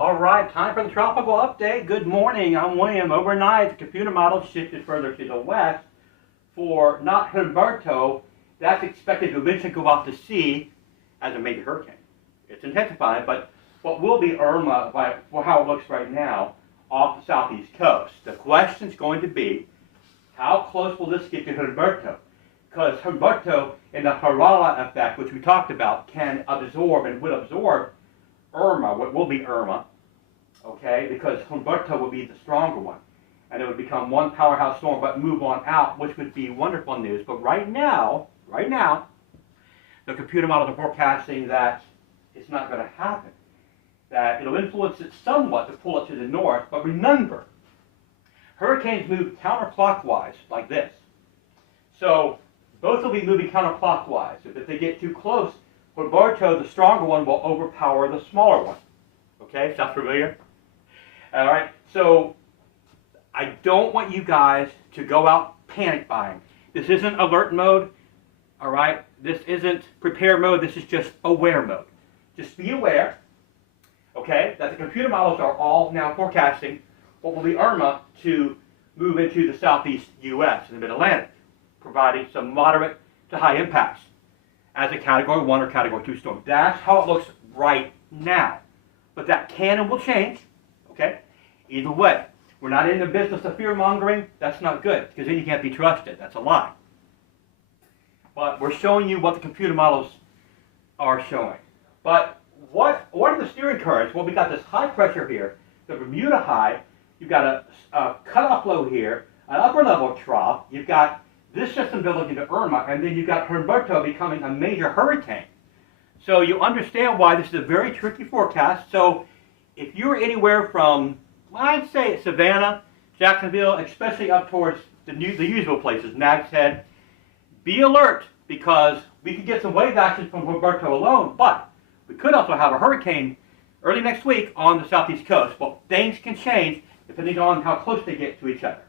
All right, time for the tropical update. Good morning, I'm William. Overnight, the computer model shifted further to the west for not Humberto. That's expected to eventually go out to sea as a major hurricane. It's intensifying, but what will be Irma, for how it looks right now, off the southeast coast. The question is going to be, how close will this get to Humberto? Because Humberto, in the Harala effect, which we talked about, can absorb and will absorb Irma, what will be Irma, okay, because Humberto will be the stronger one. And it would become one powerhouse storm, but move on out, which would be wonderful news. But right now, the computer models are forecasting that it's not going to happen. That it'll influence it somewhat to pull it to the north. But remember, hurricanes move counterclockwise like this. So both will be moving counterclockwise. If they get too close, Humberto, the stronger one, will overpower the smaller one. Okay, sound familiar? All right, so I don't want you guys to go out panic buying. This isn't alert mode, all right? This isn't prepare mode, this is just aware mode. Just be aware, okay, that the computer models are all now forecasting what will be Irma to move into the southeast U.S. and the mid-Atlantic, providing some moderate to high impacts as a Category 1 or Category 2 storm. That's how it looks right now. But that can and will change, okay? Either way, we're not in the business of fear-mongering. That's not good, because then you can't be trusted. That's a lie. But we're showing you what the computer models are showing. But what are the steering currents? Well, we got this high pressure here, the Bermuda high. You've got a cutoff low here, an upper level trough. You've got this system building into Irma, and then you've got Humberto becoming a major hurricane. So you understand why this is a very tricky forecast. So if you're anywhere from, well, I'd say Savannah, Jacksonville, especially up towards the usual places, Nags Head, be alert, because we could get some wave action from Humberto alone, but we could also have a hurricane early next week on the southeast coast. Well, things can change depending on how close they get to each other.